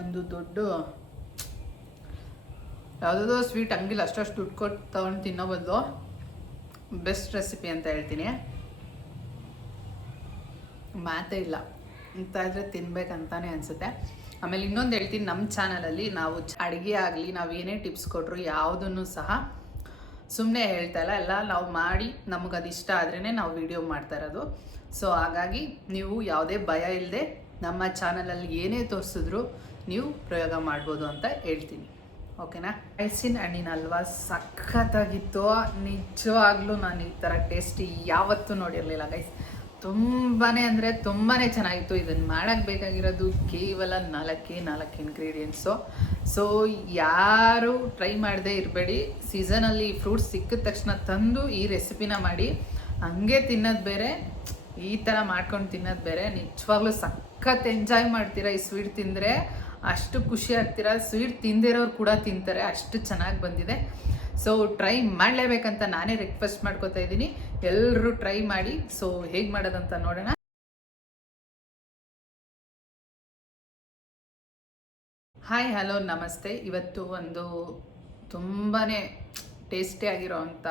ಒಂದು ದೊಡ್ಡ, ಯಾವುದೋ ಸ್ವೀಟ್ ಹಂಗಿಲ್ಲ ಅಷ್ಟಷ್ಟು ದುಡ್ಡು ಕೊಟ್ಟು ತಗೊಂಡು ತಿನ್ನೋ ಬದಲು ಬೆಸ್ಟ್ ರೆಸಿಪಿ ಅಂತ ಹೇಳ್ತೀನಿ. ಮಾತೇ ಇಲ್ಲ. ಅಂತ ಆದರೆ ತಿನ್ಬೇಕಂತಾನೆ ಅನಿಸುತ್ತೆ. ಆಮೇಲೆ ಇನ್ನೊಂದು ಹೇಳ್ತೀನಿ, ನಮ್ಮ ಚಾನಲಲ್ಲಿ ನಾವು ಅಡುಗೆ ಆಗಲಿ, ನಾವು ಏನೇ ಟಿಪ್ಸ್ ಕೊಟ್ಟರು ಯಾವುದನ್ನು ಸಹ ಸುಮ್ಮನೆ ಹೇಳ್ತಾ ಇಲ್ಲ. ಎಲ್ಲ ನಾವು ಮಾಡಿ ನಮಗೆ ಅದು ಇಷ್ಟ ಆದ್ರೇ ನಾವು ವಿಡಿಯೋ ಮಾಡ್ತಾ ಇರೋದು. ಸೊ ಹಾಗಾಗಿ ನೀವು ಯಾವುದೇ ಭಯ ಇಲ್ಲದೆ ನಮ್ಮ ಚಾನಲಲ್ಲಿ ಏನೇ ತೋರಿಸಿದ್ರು ನೀವು ಪ್ರಯೋಗ ಮಾಡ್ಬೋದು ಅಂತ ಹೇಳ್ತೀನಿ. ಓಕೆನಾ? ಹಲಸಿನ ಹಣ್ಣಿನ ಹಲ್ವಾ ಸಖತ್ತಾಗಿತ್ತು. ನಿಜವಾಗ್ಲೂ ನಾನು ಈ ಥರ ಟೇಸ್ಟಿ ಯಾವತ್ತೂ ನೋಡಿರಲಿಲ್ಲ ಗೈಸ್ ತುಂಬಾ ಅಂದರೆ ತುಂಬಾ ಚೆನ್ನಾಗಿತ್ತು. ಇದನ್ನು ಮಾಡೋಕ್ಕೆ ಬೇಕಾಗಿರೋದು ಕೇವಲ ನಾಲ್ಕೇ ನಾಲ್ಕು ಇಂಗ್ರೀಡಿಯೆಂಟ್ಸು ಸೊ ಯಾರು ಟ್ರೈ ಮಾಡದೇ ಇರಬೇಡಿ. ಸೀಸನಲ್ಲಿ ಫ್ರೂಟ್ಸ್ ಸಿಕ್ಕಿದ ತಕ್ಷಣ ತಂದು ಈ ರೆಸಿಪಿನ ಮಾಡಿ, ಹಂಗೆ ತಿನ್ನೋದು ಬೇರೆ, ಈ ಥರ ಮಾಡ್ಕೊಂಡು ತಿನ್ನೋದು ಬೇರೆ. ನಿಜವಾಗ್ಲೂ ಸಖತ್ ಎಂಜಾಯ್ ಮಾಡ್ತೀರಾ ಈ ಸ್ವೀಟ್ ತಿಂದರೆ. ಅಷ್ಟು ಖುಷಿ ಆಗ್ತೀರಾ? ಸ್ವೀಟ್ ತಿಂದಿರೋರು ಕೂಡ ತಿಂತಾರೆ. ಅಷ್ಟು ಚೆನ್ನಾಗಿ ಬಂದಿದೆ. ಸೊ ಟ್ರೈ ಮಾಡಲೇಬೇಕಂತ ನಾನೇ ರಿಕ್ವೆಸ್ಟ್ ಮಾಡ್ಕೋತಾ ಇದ್ದೀನಿ. ಎಲ್ಲರೂ ಟ್ರೈ ಮಾಡಿ. ಸೊ ಹೇಗೆ ಮಾಡೋದಂತ ನೋಡೋಣ. ಹಾಯ್ ಹಲೋ ನಮಸ್ತೆ. ಇವತ್ತು ಒಂದು ತುಂಬಾ ಟೇಸ್ಟಿ ಆಗಿರೋವಂಥ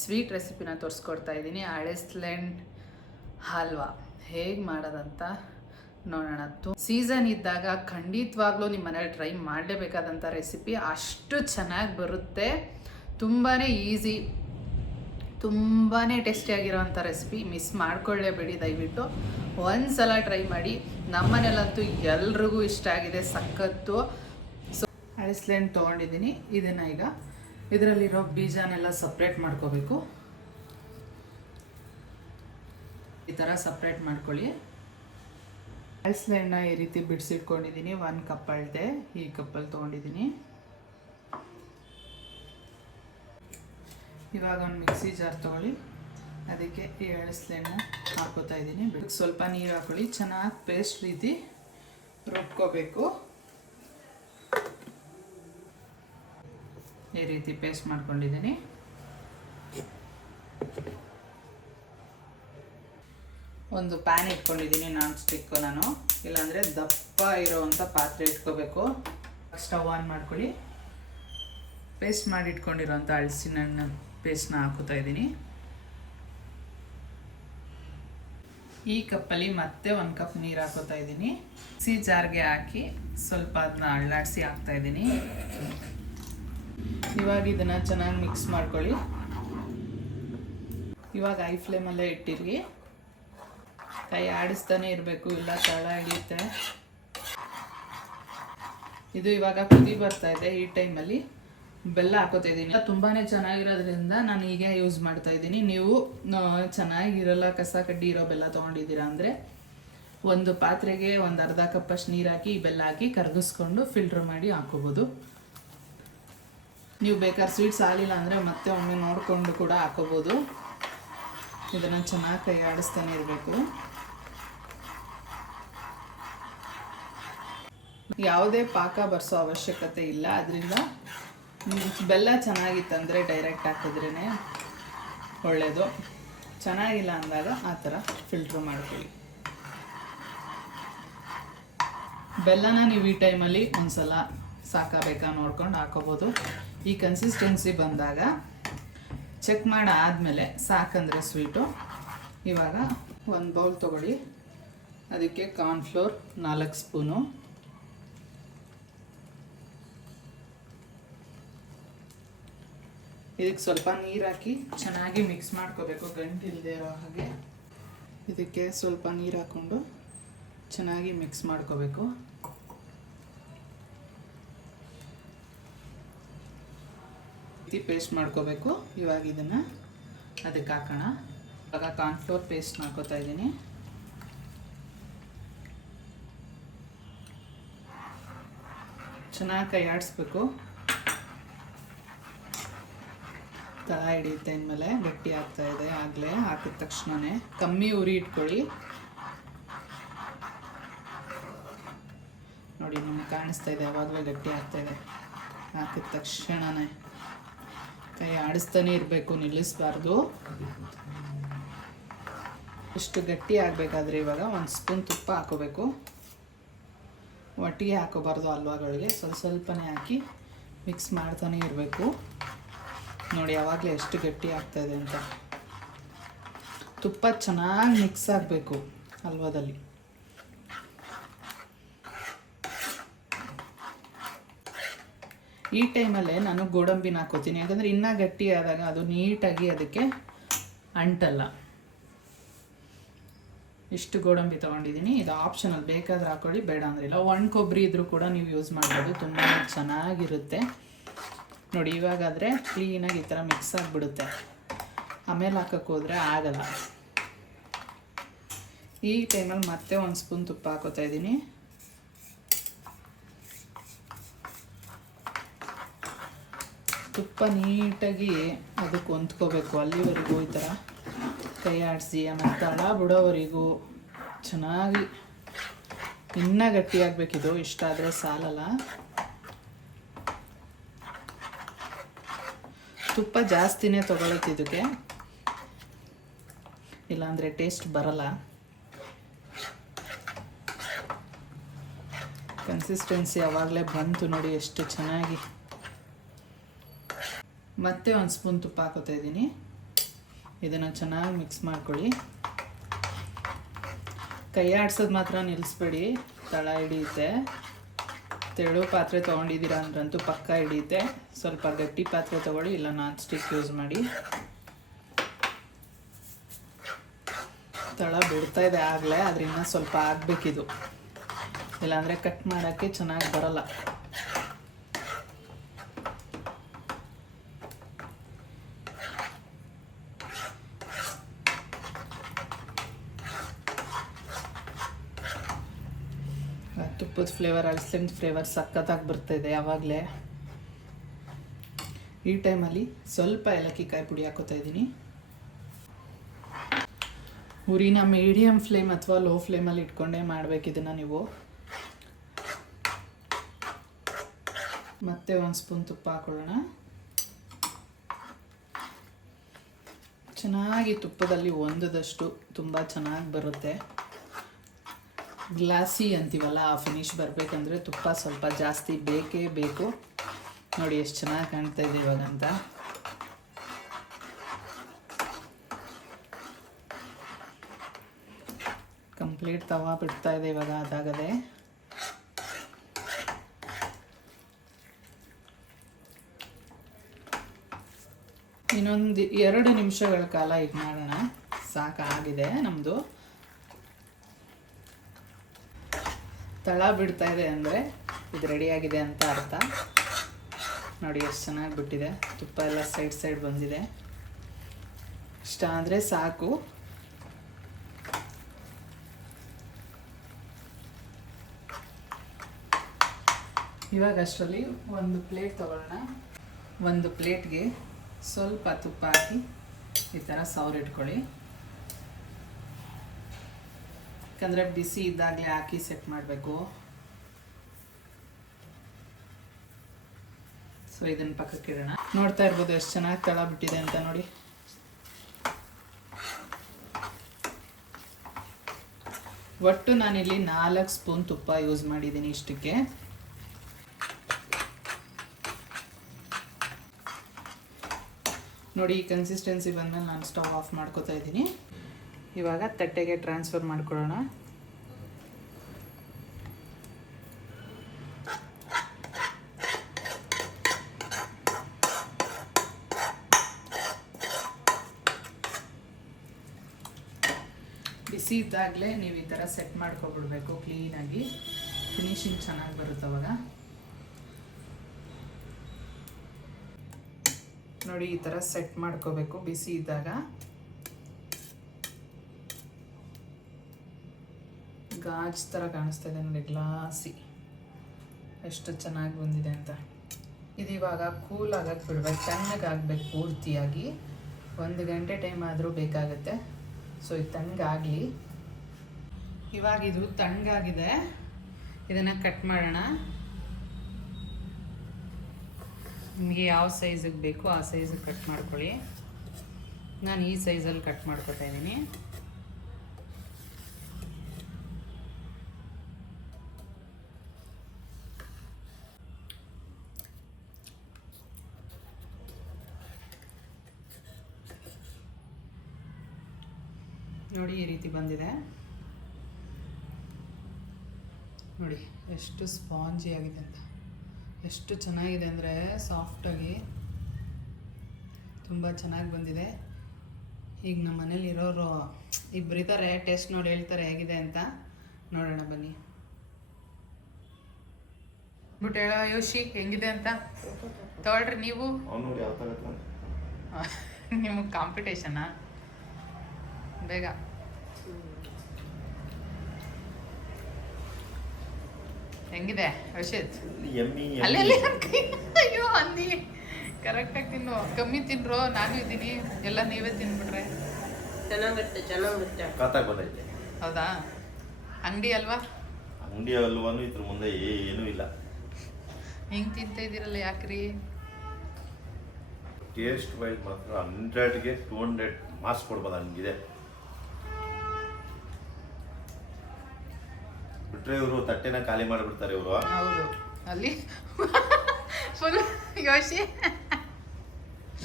ಸ್ವೀಟ್ ರೆಸಿಪಿನ ತೋರಿಸ್ಕೊಡ್ತಾ ಇದ್ದೀನಿ. ಅಳೆಸ್ಲೆಂಡ್ ಹಲ್ವಾ. ಹೇಗೆ ಮಾಡೋದಂತ ನೋಡೋಣ. ಸೀಸನ್ ಇದ್ದಾಗ ಖಂಡಿತವಾಗ್ಲೂ ನಿಮ್ಮ ಮನೇಲಿ ಟ್ರೈ ಮಾಡಲೇಬೇಕಾದಂಥ ರೆಸಿಪಿ ಅಷ್ಟು ಚೆನ್ನಾಗಿ ಬರುತ್ತೆ. ತುಂಬಾ ಈಸಿ ತುಂಬಾ ಟೇಸ್ಟಿಯಾಗಿರೋವಂಥ ರೆಸಿಪಿ ಮಿಸ್ ಮಾಡ್ಕೊಳ್ಳೇಬೇಡಿ ದಯವಿಟ್ಟು. ಒಂದು ಸಲ ಟ್ರೈ ಮಾಡಿ. ನಮ್ಮನೇಲಂತೂ ಎಲ್ರಿಗೂ ಇಷ್ಟ ಆಗಿದೆ, ಸಖತ್ತು. ಸೊ ಐಸ್ಲ್ಯಾಂಡ್ ತೊಗೊಂಡಿದ್ದೀನಿ. ಇದನ್ನು ಈಗ ಇದರಲ್ಲಿರೋ ಬೀಜನೆಲ್ಲ ಸಪ್ರೇಟ್ ಮಾಡ್ಕೋಬೇಕು. ಈ ಥರ ಸಪ್ರೇಟ್ ಮಾಡ್ಕೊಳ್ಳಿ. ಐಸ್ಲ್ಯಾಂಡ್ನ ಈ ರೀತಿ ಬಿಡಿಸಿಟ್ಕೊಂಡಿದ್ದೀನಿ. ಒಂದು ಕಪ್ ಅಳತೆ. ಈ ಕಪ್ಪಲ್ಲಿ ತೊಗೊಂಡಿದ್ದೀನಿ. ಇವಾಗ ಒಂದು ಮಿಕ್ಸಿ ಜಾರ್ ತೊಗೊಳ್ಳಿ. ಅದಕ್ಕೆ ಈ ಐಸ್ಲ್ಯಾಂಡ್ನ ಹಾಕೋತಾ ಇದ್ದೀನಿ. ಸ್ವಲ್ಪ ನೀರು ಹಾಕೊಳ್ಳಿ. ಚೆನ್ನಾಗಿ ಪೇಸ್ಟ್ ರೀತಿ ರುಬ್ಕೋಬೇಕು. ಈ ರೀತಿ ಪೇಸ್ಟ್ ಮಾಡ್ಕೊಂಡಿದ್ದೀನಿ. ಒಂದು ಪ್ಯಾನ್ ಇಟ್ಕೊಂಡಿದ್ದೀನಿ ನಾನ್ ಸ್ಟಿಕ್ಕು ನಾನು. ಇಲ್ಲಾಂದರೆ ದಪ್ಪ ಇರೋವಂಥ ಪಾತ್ರೆ ಇಟ್ಕೋಬೇಕು. ಸ್ಟವ್ ಆನ್ ಮಾಡ್ಕೊಳ್ಳಿ. ಪೇಸ್ಟ್ ಮಾಡಿ ಇಟ್ಕೊಂಡಿರೋಂಥ ಹಳಸಿನ ಹಣ್ಣು ಪೇಸ್ಟ್ನ ಹಾಕೋತಾ ಇದ್ದೀನಿ. ಈ ಕಪ್ಪಲ್ಲಿ ಮತ್ತೆ ಒಂದು ಕಪ್ ನೀರು ಹಾಕೋತಾ ಇದ್ದೀನಿ. ಸಿ ಜಾರ್ಗೆ ಹಾಕಿ ಸ್ವಲ್ಪ ಅದನ್ನ ಅಳ್ಳಾಡಿಸಿ ಹಾಕ್ತಾ ಇದ್ದೀನಿ. ಇವಾಗ ಇದನ್ನು ಚೆನ್ನಾಗಿ ಮಿಕ್ಸ್ ಮಾಡ್ಕೊಳ್ಳಿ. ಇವಾಗ ಐ ಫ್ಲೇಮಲ್ಲೇ ಇಟ್ಟಿರಿ ಕೈ ಆಡಿಸ್ತಾನೆ ಇರಬೇಕು, ಇಲ್ಲ ತಳ ಹಿಡಿಯುತ್ತೆ ಇದು ಇವಾಗ ಕುದಿ ಬರ್ತಾ ಇದೆ ಈ ಟೈಮಲ್ಲಿ ಬೆಲ್ಲ ಹಾಕೋತಾ ಇದ್ದೀನಿ. ತುಂಬಾ ಚೆನ್ನಾಗಿರೋದ್ರಿಂದ ನಾನು ಹೀಗೆ ಯೂಸ್ ಮಾಡ್ತಾ ಇದ್ದೀನಿ. ನೀವು ಚೆನ್ನಾಗಿರಲ್ಲ, ಕಸ ಕಡ್ಡಿ ಇರೋ ಬೆಲ್ಲ ತೊಗೊಂಡಿದ್ದೀರಾ ಅಂದರೆ, ಒಂದು ಪಾತ್ರೆಗೆ ಒಂದು ಅರ್ಧ ಕಪ್ಪಷ್ಟು ನೀರು ಹಾಕಿ ಬೆಲ್ಲ ಹಾಕಿ ಕರಗಿಸ್ಕೊಂಡು ಫಿಲ್ಟರ್ ಮಾಡಿ ಹಾಕೋಬೋದು. ನೀವು ಬೇಕಾದ್ರೆ ಸ್ವೀಟ್ಸ್ ಆಗ್ಲಿಲ್ಲ ಅಂದರೆ ಮತ್ತೆ ಒಮ್ಮೆ ನೋಡಿಕೊಂಡು ಕೂಡ ಹಾಕೋಬೋದು. ಇದನ್ನು ಚೆನ್ನಾಗಿ ಕೈ ಆಡಿಸ್ತಾನೆ ಇರಬೇಕು. ಯಾವುದೇ ಪಾಕ ಬರ್ಸೋ ಅವಶ್ಯಕತೆ ಇಲ್ಲ. ಅದರಿಂದ ಬೆಲ್ಲ ಚೆನ್ನಾಗಿತ್ತಂದರೆ ಡೈರೆಕ್ಟ್ ಹಾಕಿದ್ರೇ ಒಳ್ಳೆಯದು ಚೆನ್ನಾಗಿಲ್ಲ ಅಂದಾಗ ಆ ಥರ ಫಿಲ್ಟ್ರ್ ಮಾಡ್ಕೊಳ್ಳಿ. ಬೆಲ್ಲನ ನೀವು ಈ ಟೈಮಲ್ಲಿ ಒಂದು ಸಲ ಸಾಕಬೇಕಾ ನೋಡ್ಕೊಂಡು ಹಾಕೋಬೋದು. ಈ ಕನ್ಸಿಸ್ಟೆನ್ಸಿ ಬಂದಾಗ ಚೆಕ್ ಮಾಡಿ ಆದಮೇಲೆ ಸಾಕಂದರೆ ಸ್ವೀಟು ಇವಾಗ ಒಂದು ಬೌಲ್ ತೊಗೊಳ್ಳಿ. ಅದಕ್ಕೆ ಕಾರ್ನ್ಫ್ಲೋರ್ ನಾಲ್ಕು ಸ್ಪೂನು ಇದಕ್ಕೆ ಸ್ವಲ್ಪ ನೀರು ಹಾಕಿ ಚೆನ್ನಾಗಿ ಮಿಕ್ಸ್ ಮಾಡ್ಕೋಬೇಕು ಗಂಟಿಲ್ಲದೆ ಇರೋ ಹಾಗೆ. ಇದಕ್ಕೆ ಸ್ವಲ್ಪ ನೀರು ಹಾಕ್ಕೊಂಡು ಚೆನ್ನಾಗಿ ಮಿಕ್ಸ್ ಮಾಡ್ಕೋಬೇಕು. ರೀತಿ ಪೇಸ್ಟ್ ಮಾಡ್ಕೋಬೇಕು. ಇವಾಗ ಇದನ್ನು ಅದಕ್ಕೆ ಹಾಕೋಣ. ಇವಾಗ ಕಾರ್ನ್ಫ್ಲೋರ್ ಪೇಸ್ಟ್ ಹಾಕೋತಾ ಇದ್ದೀನಿ. ಚೆನ್ನಾಗಿ ಕೈ ಆಡಿಸ್ಬೇಕು. ತಳ ಹಿಡಿಯುತ್ತೆ ಅಂದಮೇಲೆ ಗಟ್ಟಿ ಆಗ್ತಾ ಇದೆ ಆಗಲೇ. ಹಾಕಿದ ತಕ್ಷಣವೇ ಕಮ್ಮಿ ಉರಿ ಇಟ್ಕೊಳ್ಳಿ. ನೋಡಿ ನಿಮ್ಗೆ ಕಾಣಿಸ್ತಾ ಇದೆ. ಯಾವಾಗಲೇ ಗಟ್ಟಿ ಆಗ್ತಾ ಇದೆ. ಹಾಕಿದ ತಕ್ಷಣವೇ ಕೈ ಆಡಿಸ್ತಾನೆ ಇರಬೇಕು, ನಿಲ್ಲಿಸಬಾರ್ದು. ಇಷ್ಟು ಗಟ್ಟಿ ಆಗಬೇಕಾದ್ರೆ ಇವಾಗ ಒಂದು ಸ್ಪೂನ್ ತುಪ್ಪ ಹಾಕೋಬೇಕು. ಒಟ್ಟಿಗೆ ಹಾಕೋಬಾರ್ದು ಹಲ್ವಾಗಳಿಗೆ, ಸ್ವಲ್ಪ ಸ್ವಲ್ಪನೇ ಹಾಕಿ ಮಿಕ್ಸ್ ಮಾಡ್ತಾನೆ ಇರಬೇಕು. ನೋಡಿ, ಯಾವಾಗಲೇ ಎಷ್ಟು ಗಟ್ಟಿ ಆಗ್ತಾಯಿದೆ ಅಂತ. ತುಪ್ಪ ಚೆನ್ನಾಗಿ ಮಿಕ್ಸ್ ಆಗಬೇಕು ಹಲ್ವಾದಲ್ಲಿ. ಈ ಟೈಮಲ್ಲೇ ನಾನು ಗೋಡಂಬಿನ ಹಾಕೋತೀನಿ. ಯಾಕಂದರೆ ಇನ್ನೂ ಗಟ್ಟಿ ಆದಾಗ ಅದು ನೀಟಾಗಿ ಅದಕ್ಕೆ ಅಂಟಲ್ಲ. ಇಷ್ಟು ಗೋಡಂಬಿ ತೊಗೊಂಡಿದ್ದೀನಿ. ಇದು ಆಪ್ಷನಲ್ ಬೇಕಾದ್ರೆ ಹಾಕೊಳ್ಳಿ, ಬೇಡ ಅಂದ್ರೆ ಇಲ್ಲ. ಒಣ ಕೊಬ್ಬರಿ ಇದ್ರೂ ಕೂಡ ನೀವು ಯೂಸ್ ಮಾಡ್ಬೋದು. ತುಂಬ ಚೆನ್ನಾಗಿರುತ್ತೆ. ನೋಡಿ, ಇವಾಗಾದರೆ ಕ್ಲೀನಾಗಿ ಈ ಥರ ಮಿಕ್ಸ್ ಆಗಿಬಿಡುತ್ತೆ. ಆಮೇಲೆ ಹಾಕಕ್ಕೆ ಹೋದರೆ ಆಗಲ್ಲ. ಈ ಟೈಮಲ್ಲಿ ಮತ್ತೆ ಒಂದು ಸ್ಪೂನ್ ತುಪ್ಪ ಹಾಕೋತಾ ಇದ್ದೀನಿ. ತುಪ್ಪ ನೀಟಾಗಿ ಅದಕ್ಕೆ ಹೊಂದ್ಕೋಬೇಕು. ಅಲ್ಲಿವರೆಗೂ ಈ ಥರ ಕೈ ಆಡಿಸಿ, ಆಮೇಲೆ ತಳ ಬಿಡೋವರೆಗೂ ಚೆನ್ನಾಗಿ ಇನ್ನೂ ಗಟ್ಟಿಯಾಗಬೇಕಿದು. ಇಷ್ಟ ಆದರೆ ಸಾಲಲ್ಲ. ತುಪ್ಪ ಜಾಸ್ತಿನೇ ಇದಕ್ಕೆ. ಇಲ್ಲಾಂದರೆ ಟೇಸ್ಟ್ ಬರಲ್ಲ. ಕನ್ಸಿಸ್ಟೆನ್ಸಿ ಆವಾಗಲೇ ಬಂತು ನೋಡಿ ಎಷ್ಟು ಚೆನ್ನಾಗಿ ಮತ್ತೆ ಒಂದು ಸ್ಪೂನ್ ತುಪ್ಪ ಹಾಕೋತಾ ಇದ್ದೀನಿ. ಇದನ್ನು ಚೆನ್ನಾಗಿ ಮಿಕ್ಸ್ ಮಾಡ್ಕೊಳ್ಳಿ. ಕೈ ಆಡ್ಸೋದು ಮಾತ್ರ ನಿಲ್ಲಿಸ್ಬೇಡಿ ತಳ ಹಿಡಿಯುತ್ತೆ. ತೆಳು ಪಾತ್ರೆ ತೊಗೊಂಡಿದ್ದೀರಾ ಅಂದ್ರಂತೂ ಪಕ್ಕ ಹಿಡಿಯುತ್ತೆ. ಸ್ವಲ್ಪ ಗಟ್ಟಿ ಪಾತ್ರೆ ತೊಗೊಳ್ಳಿ, ಇಲ್ಲ ನಾನ್ ಸ್ಟಿಕ್ ಯೂಸ್ ಮಾಡಿ. ತಳ ಬಿಡ್ತಾ ಇದೆ ಆಗಲೇ ಅದರಿಂದ ಸ್ವಲ್ಪ ಆಗಬೇಕಿದು. ಇಲ್ಲಾಂದರೆ ಕಟ್ ಮಾಡೋಕ್ಕೆ ಚೆನ್ನಾಗಿ ಬರಲ್ಲ. ತುಪ್ಪದ ಫ್ಲೇವರ್ ಅಳಸಿನ ಫ್ಲೇವರ್ ಸಖತ್ತಾಗಿ ಬರ್ತಾಯಿದೆ ಯಾವಾಗಲೇ. ಈ ಟೈಮಲ್ಲಿ ಸ್ವಲ್ಪ ಏಲಕ್ಕಿ ಕಾಯಿ ಪುಡಿ ಹಾಕೋತಾ ಇದ್ದೀನಿ. ಉರಿನ ಮೀಡಿಯಮ್ ಫ್ಲೇಮ್ ಅಥವಾ ಲೋ ಫ್ಲೇಮಲ್ಲಿ ಇಟ್ಕೊಂಡೇ ಮಾಡಬೇಕು ಇದನ್ನು ನೀವು. ಮತ್ತೆ ಒಂದು ಸ್ಪೂನ್ ತುಪ್ಪ ಹಾಕೊಳ್ಳೋಣ. ಚೆನ್ನಾಗಿ ತುಪ್ಪದಲ್ಲಿ ಒಂದದಷ್ಟು ತುಂಬ ಚೆನ್ನಾಗಿ ಬರುತ್ತೆ. ಗ್ಲಾಸಿ ಅಂತೀವಲ್ಲ ಆ ಫಿನಿಶ್ ಬರಬೇಕಂದ್ರೆ ತುಪ್ಪ ಸ್ವಲ್ಪ ಜಾಸ್ತಿ ಬೇಕೇ ಬೇಕು. ನೋಡಿ ಎಷ್ಟು ಚೆನ್ನಾಗಿ ಕಾಣ್ತಾ ಇದೆ ಇವಾಗ ಅಂತ ಕಂಪ್ಲೀಟ್ ತವಾ ಬಿಡ್ತಾ ಇದೆ ಇವಾಗ ಅದಾಗದೆ. ಇನ್ನೊಂದು ಎರಡು ನಿಮಿಷಗಳ ಕಾಲ ಇದು ಮಾಡೋಣ. ಸಾಕಾಗಿದೆ ನಮ್ಮದು ತಳ ಬಿಡ್ತಾ ಇದೆ ಅಂದರೆ ಇದು ರೆಡಿಯಾಗಿದೆ ಅಂತ ಅರ್ಥ. ನೋಡಿ ಎಷ್ಟು ಚೆನ್ನಾಗಿ ಬಿಟ್ಟಿದೆ. ತುಪ್ಪ ಎಲ್ಲ ಸೈಡ್ ಸೈಡ್ ಬಂದಿದೆ. ಇಷ್ಟ ಅಂದರೆ ಸಾಕು. ಇವಾಗ ಅಷ್ಟರಲ್ಲಿ ಒಂದು ಪ್ಲೇಟ್ ತಗೊಳ್ಳೋಣ. ಒಂದು ಪ್ಲೇಟ್ಗೆ ಸ್ವಲ್ಪ ತುಪ್ಪ ಹಾಕಿ ಈ ಥರ ಸೌರ್ ಇಟ್ಕೊಳ್ಳಿ ಯಾಕಂದರೆ ಬಿಸಿ ಇದ್ದಾಗಲೇ ಹಾಕಿ ಸೆಟ್ ಮಾಡಬೇಕು. ಸೊ ಇದನ್ನು ಪಕ್ಕಕ್ಕೆ ಇಡೋಣ. ನೋಡ್ತಾ ಇರ್ಬೋದು ಎಷ್ಟು ಚೆನ್ನಾಗಿ ತಳ ಬಿಟ್ಟಿದೆ ಅಂತ ನೋಡಿ. ಒಟ್ಟು ನಾನಿಲ್ಲಿ ನಾಲ್ಕು ಸ್ಪೂನ್ ತುಪ್ಪ ಯೂಸ್ ಮಾಡಿದ್ದೀನಿ ಇಷ್ಟಕ್ಕೆ. ನೋಡಿ, ಈ ಕನ್ಸಿಸ್ಟೆನ್ಸಿ ಬಂದಮೇಲೆ ನಾನು ಸ್ಟವ್ ಆಫ್ ಮಾಡ್ಕೋತಾ ಇದ್ದೀನಿ. ಇವಾಗ ತಟ್ಟೆಗೆ ಟ್ರಾನ್ಸ್ಫರ್ ಮಾಡ್ಕೊಳ್ಳೋಣ. ಬಿಸಿ ಇದ್ದಾಗಲೇ ನೀವು ಈ ಥರ ಸೆಟ್ ಮಾಡ್ಕೊಬಿಡ್ಬೇಕು ಕ್ಲೀನಾಗಿ ಫಿನಿಶಿಂಗ್ ಚೆನ್ನಾಗಿ ಬರುತ್ತೆ ಅವಾಗ. ನೋಡಿ ಈ ಥರ ಸೆಟ್ ಮಾಡ್ಕೋಬೇಕು ಬಿಸಿ ಇದ್ದಾಗ. ಗಾಜ್ ಥರ ಕಾಣಿಸ್ತಾ ಇದೆ ನೋಡಿ, ಗ್ಲಾಸಿ. ಎಷ್ಟು ಚೆನ್ನಾಗಿ ಬಂದಿದೆ ಅಂತ. ಇದು ಇವಾಗ ಕೂಲ್ ಆಗಕ್ಕೆ ಬಿಡ್ಬೇಕು ತಣ್ಣಗಾಗಬೇಕು ಪೂರ್ತಿಯಾಗಿ. ಒಂದು ಗಂಟೆ ಟೈಮ್ ಆದರೂ ಬೇಕಾಗುತ್ತೆ. ಸೊ ಇದು ತಣ್ಣಗಾಗಲಿ ಇವಾಗ ಇದು ತಣ್ಣಗಾಗಿದೆ. ಇದನ್ನು ಕಟ್ ಮಾಡೋಣ. ನಿಮಗೆ ಯಾವ ಸೈಜಿಗೆ ಬೇಕು ಆ ಸೈಜಿಗೆ ಕಟ್ ಮಾಡ್ಕೊಳ್ಳಿ. ನಾನು ಈ ಸೈಜಲ್ಲಿ ಕಟ್ ಮಾಡ್ಕೊತಾ ಇದ್ದೀನಿ. ನೋಡಿ ಈ ರೀತಿ ಬಂದಿದೆ. ನೋಡಿ ಎಷ್ಟು ಸ್ಪಾಂಜಿ ಆಗಿದೆ ಅಂತ. ಎಷ್ಟು ಚೆನ್ನಾಗಿದೆ ಅಂದರೆ ಸಾಫ್ಟಾಗಿ ತುಂಬ ಚೆನ್ನಾಗಿ ಬಂದಿದೆ. ಈಗ ನಮ್ಮ ಮನೇಲಿ ಇರೋರು ಇಬ್ಬರು ಇದ್ದಾರೆ ಟೇಸ್ಟ್ ನೋಡಿ ಹೇಳ್ತಾರೆ ಹೇಗಿದೆ ಅಂತ. ನೋಡೋಣ ಬನ್ನಿ. ಬಿಟ್ಟು ಹೇಳೋ ಯೋಶಿ ಹೆಂಗಿದೆ ಅಂತ? ತಗೊಳ್ರಿ ನೀವು. ನಿಮಗೆ ಕಾಂಪಿಟೇಷನಾ ಬೇಗ. ಹೆಂಗಿದೆ ಹರ್ಷಿತ್ ಅಲ್ಲಿ. ಅಯ್ಯೋ ಅಂದಿ ಕರೆಕ್ಟಾಗಿ ತಿನ್ನು. ಕಮ್ಮಿ ತಿನ್ರು ನಾನು ಇದ್ದೀನಿ. ಎಲ್ಲ ನೀವೇ ತಿನ್ಬಿಟ್ರೆ. ಚೆನ್ನಾಗಿರುತ್ತೆ ಚೆನ್ನಾಗಿರುತ್ತೆ. ಕತ್ತಾಗ ಬಂದೈತೆ. ಹೌದಾ? ಅಂಗಡಿ ಅಲ್ವಾ? ಅಂಗಡಿ ಅಲ್ವಾನು ಇದ್ರ ಮುಂದೆ ಏನೂ ಇಲ್ಲ. ಹಿಂಗೆ ತಿಂತ ಇದ್ದೀರಲ್ಲ ಯಾಕ್ರಿ? ಟೇಸ್ಟ್ ವೈಸ್ ಮಾತ್ರ ಹಂಡ್ರೆಡ್ಗೆ ಟೂ ಹಂಡ್ರೆಡ್ ಮಾರ್ಕ್ಸ್ ಕೊಡ್ಬೋದು ಹಂಗಿದೆ. ಬಿಟ್ರೆ ಇವರು ತಟ್ಟೆನ ಖಾಲಿ ಮಾಡಿಬಿಡ್ತಾರೆ ಇವರು. ಹೌದು. ಅಲ್ಲಿ ಫುಲ್ ಯೋಶಿ.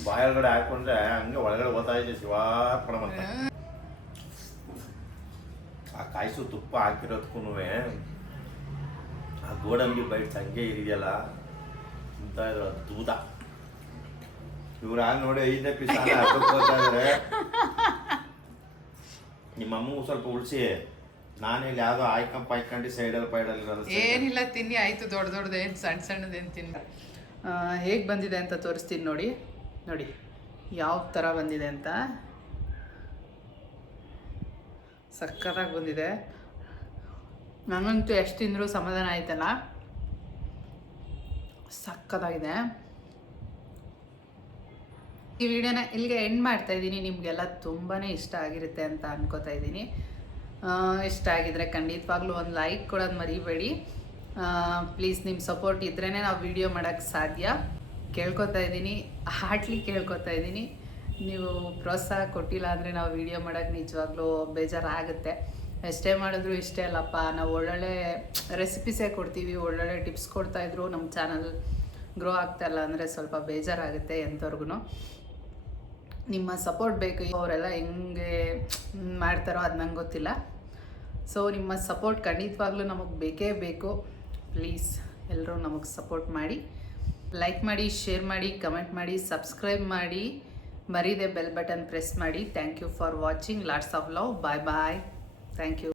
ಬಾಯೊಳಗಡೆ ಹಾಕೊಂಡ್ರೆ ಹಂಗೆ ಒಳಗಡೆ ಓದ್ತಾ ಇದೆ ಶಿವಾರ್ಪಣ ಮಾಡ್ತಾರೆ ಆ ಕಾಯಿಸು ತುಪ್ಪ ಹಾಕಿರೋದಕ್ಕೂ ಆ ಗೋಡಂಬಿ ಬೈಟ್ಸ್ ಹಂಗೆ ಇದೆಯಲ್ಲ ಅಂತ ಇದ್ರು ಅದ್ಭುತ ಇವ್ರು ಆಗ ನೋಡಿ ಐದನೇ ಪೀಸ್ ಹಾಕೋತಾ ಇದಾರೆ. ನಿಮ್ಮ ಅಮ್ಮಗೂ ಸ್ವಲ್ಪ ಉಳಿಸಿ. ನಾನು ಇಲ್ಲಿ ಯಾವುದೋ ಆಯ್ಕೊಂಡು ಸೈಡಲ್ಲಿ ಪೈಡಲ್ಲಿ ಏನಿಲ್ಲ, ತಿನ್ನಿ. ಆಯ್ತು, ದೊಡ್ಡ ದೊಡ್ಡದೇನು ಸಣ್ಣ ಸಣ್ಣದೇನು ತಿನ್ನ. ಹೇಗೆ ಬಂದಿದೆ ಅಂತ ತೋರಿಸ್ತೀನಿ ನೋಡಿ. ನೋಡಿ, ಯಾವ ಥರ ಬಂದಿದೆ ಅಂತ. ಸಕ್ಕತ್ತಾಗಿ ಬಂದಿದೆ. ನನಗಂತೂ ಎಷ್ಟು ತಿಂದರೂ ಸಮಾಧಾನ ಆಯ್ತಲ್ಲ. ಸಕ್ಕತ್ತಾಗಿದೆ. ಈ ವಿಡಿಯೋನ ಇಲ್ಲಿಗೆ ಎಂಡ್ ಮಾಡ್ತಾ ಇದ್ದೀನಿ. ನಿಮಗೆಲ್ಲ ತುಂಬಾ ಇಷ್ಟ ಆಗಿರುತ್ತೆ ಅಂತ ಅನ್ಕೋತಾ ಇದ್ದೀನಿ. ಇಷ್ಟ ಆಗಿದ್ರೆ ಖಂಡಿತವಾಗ್ಲೂ ಒಂದು ಲೈಕ್ ಕೊಡೋದು ಮರಿಬೇಡಿ. ಪ್ಲೀಸ್ ನಿಮ್ಮ ಸಪೋರ್ಟ್ ಇದ್ರೇ ನಾವು ವಿಡಿಯೋ ಮಾಡೋಕ್ಕೆ ಸಾಧ್ಯ. ಕೇಳ್ಕೊತಾ ಇದ್ದೀನಿ ಹಾರ್ಟ್ಲಿ ಕೇಳ್ಕೊತಾ ಇದ್ದೀನಿ. ನೀವು ಪ್ರೋತ್ಸಾಹ ಕೊಟ್ಟಿಲ್ಲ ಅಂದರೆ ನಾವು ವಿಡಿಯೋ ಮಾಡೋಕ್ಕೆ ನಿಜವಾಗ್ಲೂ ಬೇಜಾರಾಗುತ್ತೆ. ಎಷ್ಟೇ ಮಾಡಿದ್ರು ಇಷ್ಟೇ ಅಲ್ಲಪ್ಪ, ನಾವು ಒಳ್ಳೊಳ್ಳೆ ರೆಸಿಪೀಸೇ ಕೊಡ್ತೀವಿ, ಒಳ್ಳೊಳ್ಳೆ ಟಿಪ್ಸ್ ಕೊಡ್ತಾಯಿದ್ರು ನಮ್ಮ ಚಾನಲ್ ಗ್ರೋ ಆಗ್ತಾ ಇಲ್ಲ ಅಂದರೆ ಸ್ವಲ್ಪ ಬೇಜಾರಾಗುತ್ತೆ ಎಂಥವ್ರಿಗೂ ನಿಮ್ಮ ಸಪೋರ್ಟ್ ಬೇಕು, ಅವರೆಲ್ಲ ಹೆಂಗೆ ಮಾಡ್ತಾರೋ ಅದು ನಂಗೆ ಗೊತ್ತಿಲ್ಲ. ಸೊ ನಿಮ್ಮ ಸಪೋರ್ಟ್ ಖಂಡಿತವಾಗ್ಲೂ ನಮಗೆ ಬೇಕೇ ಬೇಕು. ಪ್ಲೀಸ್ ಎಲ್ಲರೂ ನಮಗೆ ಸಪೋರ್ಟ್ ಮಾಡಿ. ಲೈಕ್ ಮಾಡಿ ಶೇರ್ ಮಾಡಿ ಕಮೆಂಟ್ ಮಾಡಿ ಸಬ್ಸ್ಕ್ರೈಬ್ ಮಾಡಿ. ಮರೀದೆ ಬೆಲ್ ಬಟನ್ ಪ್ರೆಸ್ ಮಾಡಿ. Thank you for watching lots of love bye bye thank you